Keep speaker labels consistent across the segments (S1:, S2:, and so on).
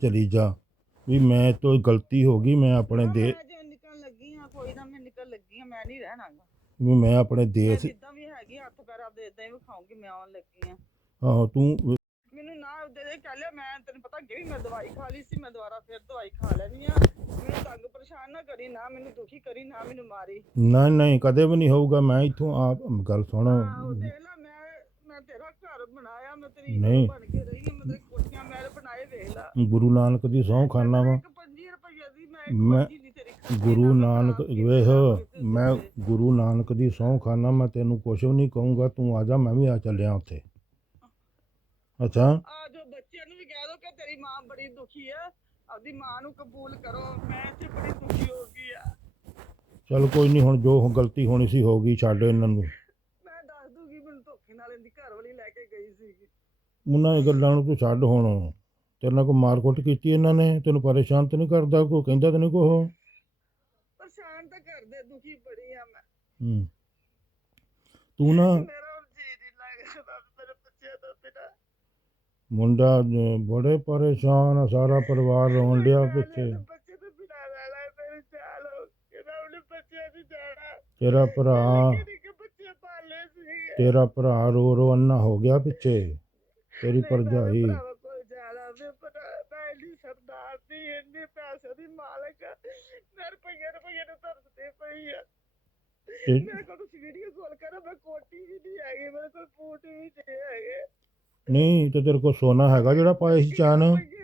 S1: चली जा भी मैं तो गलती होगी मैं अपने दे
S2: निकल लगी हां कोई ना मैं निकल लगी हां मैं नहीं रहनागा
S1: भी मैं अपने देश
S2: जिद्दां भी हैगी हत्थ पैर आपदे इदां ही विखाऊंगी मैं आउण लगी हां
S1: आहो तू
S2: ਮੈਨੂੰ ਨਾ ਦੇ ਕਹਿ ਲਿਆ ਮੈਂ ਤੈਨੂੰ ਪਤਾ ਅੱਗੇ ਵੀ ਮੈਂ ਦਵਾਈ ਖਾ ਲਈ ਸੀ ਮੈਂ ਦੁਬਾਰਾ ਫਿਰ ਦਵਾਈ ਖਾ ਲੈਣੀ ਆ ਮੈਨੂੰ ਤੰਗ ਪਰੇਸ਼ਾਨ ਨਾ ਕਰੀ ਨਾ ਮੈਨੂੰ ਦੁਖੀ ਕਰੀ ਨਾ ਮੈਨੂੰ ਮਾਰੀ
S1: नहीं नहीं कदे भी नहीं होगा मैं इथों आप गल सुनो
S2: ਦੇਖ ਲੈ ਮੈਂ ਤੇਰਾ ਘਰ ਬਣਾਇਆ ਮੈਂ ਤੇਰੀ
S1: नहीं
S2: ਬਣ ਕੇ ਰਹੀ ਮੈਂ ਤੇਰੀ ਕੋਠੀਆਂ ਮਹਿਲ ਬਣਾਏ ਵੇਖ ਲਾ
S1: गुरु नानक दी सौं खाना वा
S2: 25 ਰੁਪਏ ਦੀ
S1: मैं
S2: ਮੈਂ ਨਹੀਂ ਤੇਰੀ
S1: गुरु नानक वेह मैं गुरु नानक दी सौं खाना मैं तेनू कुछ भी नहीं कहूँगा तू आ जा मैं भी आ चलिया उत्थे अच्छा
S2: ਆ ਜੋ ਬੱਚਿਆਂ ਨੂੰ ਵੀ ਕਹਿ ਦੋ ਕਿ ਤੇਰੀ ਮਾਂ ਬੜੀ ਦੁਖੀ ਆ ਆਪਦੀ ਮਾਂ ਨੂੰ ਕਬੂਲ ਕਰੋ ਮੈਂ ਇੱਥੇ ਬੜੀ ਦੁਖੀ ਹੋ ਗਈ ਆ
S1: चल कोई नहीं हुण जो गलती होनी सी हो गई छड्ड इन्हां नूं
S2: ਮੈਂ ਦੱਸ ਦੂਗੀ ਮੈਨੂੰ ਧੋਖੇ ਨਾਲ ਇਹਦੀ ਘਰ ਵਾਲੀ ਲੈ ਕੇ ਗਈ ਸੀਗੀ
S1: ਉਹਨਾਂ ਦੀਆਂ ਗੱਲਾਂ ਨੂੰ ਤੂੰ ਛੱਡ ਹੁਣ ਤੇਰੇ ਨਾਲ ਕੋਈ ਮਾਰਕੁੱਟ ਕੀਤੀ ਇਹਨਾਂ ਨੇ ਤੈਨੂੰ ਪਰੇਸ਼ਾਨ ਤਾਂ ਨਹੀਂ ਕਰਦਾ ਕੋਈ ਕਹਿੰਦਾ ਤਾਂ ਨਹੀਂ ਕੁਛ
S2: ਪਰੇਸ਼ਾਨ ਤਾਂ ਕਰਦੇ ਦੁਖੀ ਬੜੀ ਆ ਮੈਂ
S1: ਤੂੰ ਨਾ
S2: ਮੇਰਾ ਹੁਣ ਜੀ ਨਹੀਂ ਲੱਗਦਾ ਮੇਰੇ ਬੱਚਿਆਂ ਤੋਂ ਬਿਨਾਂ
S1: ਮੁੰਡਾ ਬੜੇ ਪਰੇਸ਼ਾਨ ਆ ਸਾਰਾ ਪਰਿਵਾਰ ਰੋਣ ਡਿਆ ਪਿੱਛੇ
S2: ਬੱਚੇ ਤੋਂ ਬਿਨਾਂ ਰਹਿਣਾ ਮੇਰੇ ਚਾਲ ਹੋ ਕਿਹਦਾ ਉਹਨੇ ਬੱਚਿਆਂ ਦੀ ਜਾਣਾ
S1: ਤੇਰਾ ਭਰਾ
S2: ਕਿ ਬੱਚੇ ਪਾਲੇ ਸੀ
S1: ਤੇਰਾ ਭਰਾ ਰੋ ਰੋ ਅੰਨਾ ਹੋ ਗਿਆ ਪਿੱਛੇ ਤੇਰੀ ਭਰਜਾਈ
S2: ਕੋਈ ਜਾਣਾ ਮੈਂ ਪਹਿਲੀ ਸਰਦਾਰ ਦੀ ਇੰਨੇ ਪੈਸੇ ਦੀ ਮਾਲਕ ਮੈਂ ਰੁਪਈਏ ਨੂੰ ਤਰਸਦੇ ਪਈ ਆ ਮੇਰੇ ਕੋਲ ਤੁਸੀਂ ਵੀਡੀਓ ਕਾਲ ਕਰੋ ਮੈਂ ਕੋਟੀ ਵੀ ਨਹੀਂ ਹੈਗੀ ਮੇਰੇ ਕੋਲ ਬੂਟ ਵੀ ਨਹੀਂ ਹੈਗੇ
S1: ਨਹੀਂ ਤੇ ਤੇਰੇ ਕੋਲ ਸੋਨਾ ਹੈਗਾ ਜਿਹੜਾ ਪਾਇਆ ਸੀ ਚੈਨ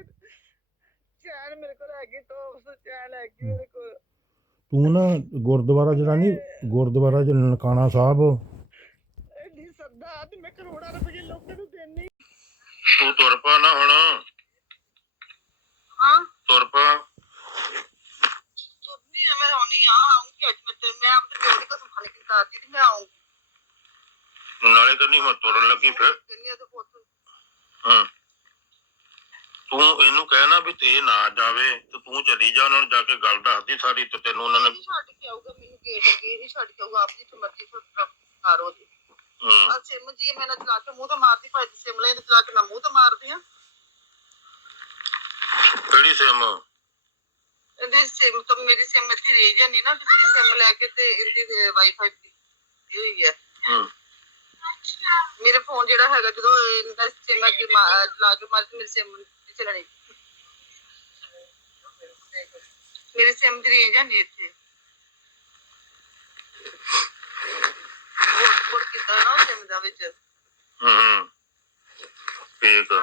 S2: ਮੇਰੇ ਕੋਲ ਹੈਗੀ ਟੋਪਸ ਚੈਨ ਹੈਗੀ ਮੇਰੇ ਕੋਲ
S1: ਤੂੰ ਨਾ ਗੁਰਦੁਆਰਾ ਜਿਹੜਾ ਨਹੀਂ ਗੁਰਦੁਆਰਾ ਜਿਹੜਾ ਨਨਕਾਣਾ ਸਾਹਿਬ
S2: ਐਡੀ ਸਰਦਾਰ ਤੇ ਮੈਂ ਕਰੋੜਾਂ ਰੁਪਏ ਲੋਕਾਂ ਨੂੰ ਦੇਣੀ
S1: ਤੂੰ ਤੁਰ ਪਾ ਨਾ ਹੁਣ
S2: ਹਾਂ
S1: ਤੁਰ ਪਾ
S2: ਤੁਰਨੀ ਆ ਮੈਂ ਆਉਣੀ ਆ ਆਉਂਗੀ ਅੱਜ ਮੈਂ ਆਪਣੇ ਪਿਓ ਦੀ ਕਸਮ ਖਾਣੇ ਕੀ ਕਰਦੀ ਤੇ ਮੈਂ ਆਉਂਗੀ
S1: ਨਾਲੇ ਤਾਂ ਨਹੀਂ ਮੈਂ ਤੁਰਨ ਲੱਗੀ ਫਿਰ
S2: ਕਿੰਨੀਆਂ ਤੇ ਪੁੱਤ
S1: ਹਾਂ ਤੂੰ ਇਹਨੂੰ ਕਹਿਣਾ ਵੀ ਤੇ ਨਾ ਜਾਵੇ ਤੇ ਤੂੰ ਚਲੀ ਜਾ ਉਹਨਾਂ ਨੂੰ ਜਾ ਕੇ ਗੱਲ ਦੱਸਦੀ ਸਾਰੀ ਤੇ ਤੈਨੂੰ ਉਹਨਾਂ ਨੇ
S2: ਛੱਡ ਕੇ ਆਊਗਾ ਮੈਨੂੰ ਗੇਟ ਅੱਗੇ ਹੀ ਛੱਡ ਕੇ ਆਊਗਾ ਆਪਣੀ ਮਰਜ਼ੀ ਕਰੋ ਜੀ ਆ ਸਿਮ ਜੀ ਮੈਂ ਨਾ ਚਲਾ ਕੇ ਮੂੰਹ ਤੇ ਮਾਰਦੀ ਭਾਈ ਸਿਮ ਲੈ ਚਲਾ ਕੇ ਨਾ ਮੂੰਹ ਤੇ ਮਾਰਦੀ ਆ
S1: ਕਿਹੜੀ ਸਿਮ
S2: ਇਹਦੀ ਸਿਮ ਤੋਂ ਮੇਰੀ ਸਿਮ ਇੱਥੇ ਰਹਿ ਜਾਂਦੀ ਨਾ ਕਿਸੇ ਦੀ ਸਿਮ ਲੈ ਕੇ ਤੇ ਇਹਦੀ ਵਾਈਫਾਈ ਦੀ ਹੋਈ ਹੈ ਮੇਰੇ ਫੋਨ ਜਿਹੜਾ ਹੈਗਾ ਜਦੋਂ ਇਹਦਾ ਸਿਮ ਕਿ ਚਲਾ ਕੇ ਮਾਰਦੀ ਮੇਰੀ ਸਿਮ ਨਹੀਂ ਚੱਲਣੀ ਮੇਰੀ ਸਿਮ ਦੀ ਰੇਂਜ ਹੈ ਨਹੀਂ ਇੱਥੇ ਹੋਰ ਕਿਦਾਂ ਨਾ ਸਿਮ ਦਾ ਵਿੱਚ
S1: ਠੀਕ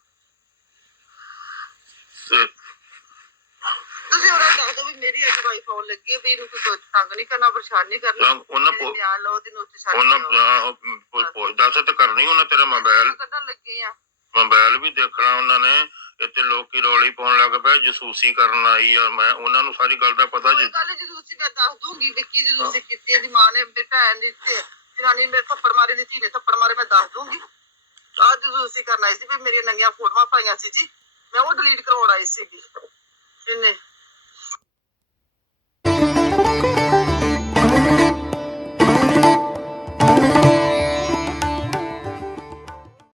S2: ਤੁਸੀਂ ਉਹਨਾਂ ਦੱਸ ਦਿਓ ਵੀ ਮੇਰੀ ਅੱਜ ਵਾਈਫ ਆਉਣ ਲੱਗੀ ਹੈ ਵੀ ਇਹਨੂੰ ਕੋਈ ਤੰਗ ਨਹੀਂ ਕਰਨਾ ਪਰੇਸ਼ਾਨ ਨਹੀਂ ਕਰਨਾ
S1: ਉਹਨਾਂ
S2: ਬਿਆਨ ਲਓ ਦਿਨ ਉੱਤੇ ਛੱਡ
S1: ਉਹਨਾਂ ਪੁੱਛਦਾ ਤਾਂ ਕਰਨੀ ਉਹਨਾਂ ਤੇਰਾ ਮੋਬਾਈਲ
S2: ਕੱਢਣ ਲੱਗੇ ਆ
S1: ਮੋਬਾਈਲ ਵੀ ਦੇਖਣਾ ਉਹਨਾਂ ਨੇ ਇੱਥੇ ਲੋਕੀ ਰੌਲੀ ਪਾਉਣ ਲੱਗ ਪਏ ਜਸੂਸੀ ਕਰਨ ਆਈ ਆ ਮੈਂ ਉਹਨਾਂ ਨੂੰ ਸਾਰੀ ਗੱਲ ਦਾ ਪਤਾ ਜੀ
S2: ਕੱਲ ਜਸੂਸੀ ਮੈਂ ਦੱਸ ਦੂੰਗੀ ਵਿੱਕੀ ਜਸੂਸੀ ਕੀਤੀ ਇਹਦੀ ਮਾਂ ਨੇ ਤੇ ਭੈਣ ਦੀ ਜਨਾਨੀ ਮੇਰੇ ਥੱਪੜ ਮਾਰੇ ਦੀ ਧੀ ਨੇ ਥੱਪੜ ਮਾਰੇ ਮੈਂ ਦੱਸ ਦੂੰਗੀ ਆਹ ਜਸੂਸੀ ਕਰਨ ਆਈ ਸੀ ਵੀ ਮੇਰੀਆਂ ਨੰਗੀਆਂ ਫੋਟੋਆਂ ਪਾਈਆਂ ਸੀ ਜੀ ਮੈਂ ਉਹ ਡਿਲੀਟ ਕਰਵਾਉਣ ਆਈ ਸੀਗੀ ਇਹਨੇ